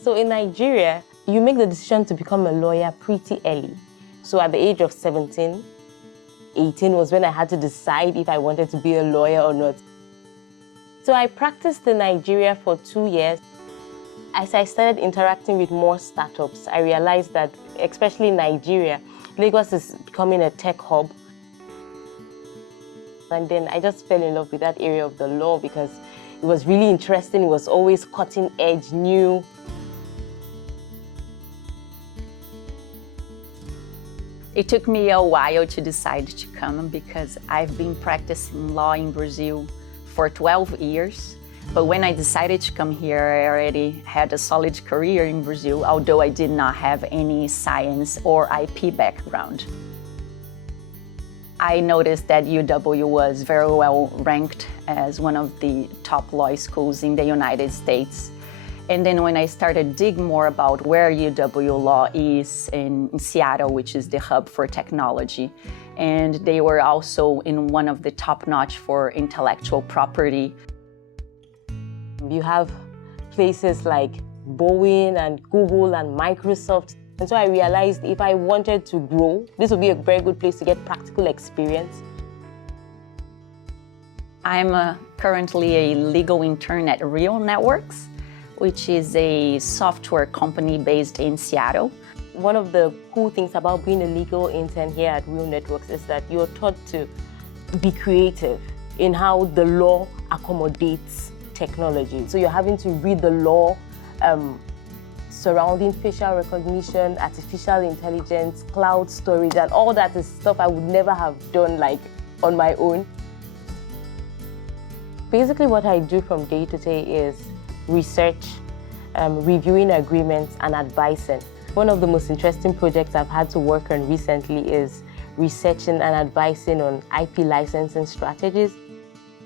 So in Nigeria, you make the decision to become a lawyer pretty early. So at the age of 17, 18 was when I had to decide if I wanted to be a lawyer or not. So I practiced in Nigeria for 2 years. As I started interacting with more startups, I realized that, especially in Nigeria, Lagos is becoming a tech hub. And then I just fell in love with that area of the law because it was really interesting. It was always cutting edge, new. It took me a while to decide to come because I've been practicing law in Brazil for 12 years. But when I decided to come here, I already had a solid career in Brazil, although I did not have any science or IP background. I noticed that UW was very well ranked as one of the top law schools in the United States. And then when I started digging more about where UW Law is in Seattle, which is the hub for technology, and they were also in one of the top-notch for intellectual property. You have places like Boeing and Google and Microsoft. And so I realized if I wanted to grow, this would be a very good place to get practical experience. I'm currently a legal intern at RealNetworks, which is a software company based in Seattle. One of the cool things about being a legal intern here at RealNetworks is that you're taught to be creative in how the law accommodates technology. So you're having to read the law surrounding facial recognition, artificial intelligence, cloud storage, and all that is stuff I would never have done like on my own. Basically what I do from day to day is research, reviewing agreements, and advising. One of the most interesting projects I've had to work on recently is researching and advising on IP licensing strategies.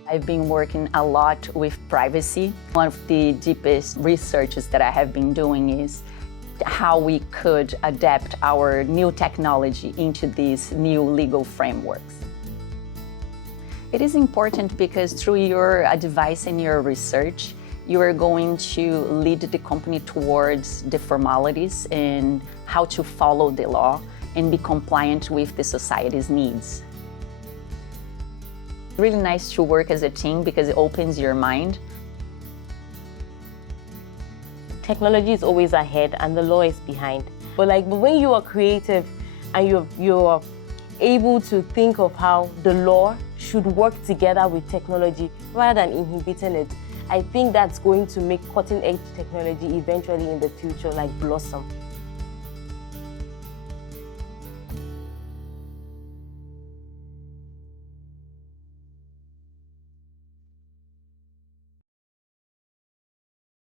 I've been working a lot with privacy. One of the deepest researches that I have been doing is how we could adapt our new technology into these new legal frameworks. It is important because through your advice and your research, you are going to lead the company towards the formalities and how to follow the law and be compliant with the society's needs. It's really nice to work as a team because it opens your mind. Technology is always ahead and the law is behind. But when you are creative and you're able to think of how the law should work together with technology rather than inhibiting it, I think that's going to make cutting-edge technology eventually in the future blossom.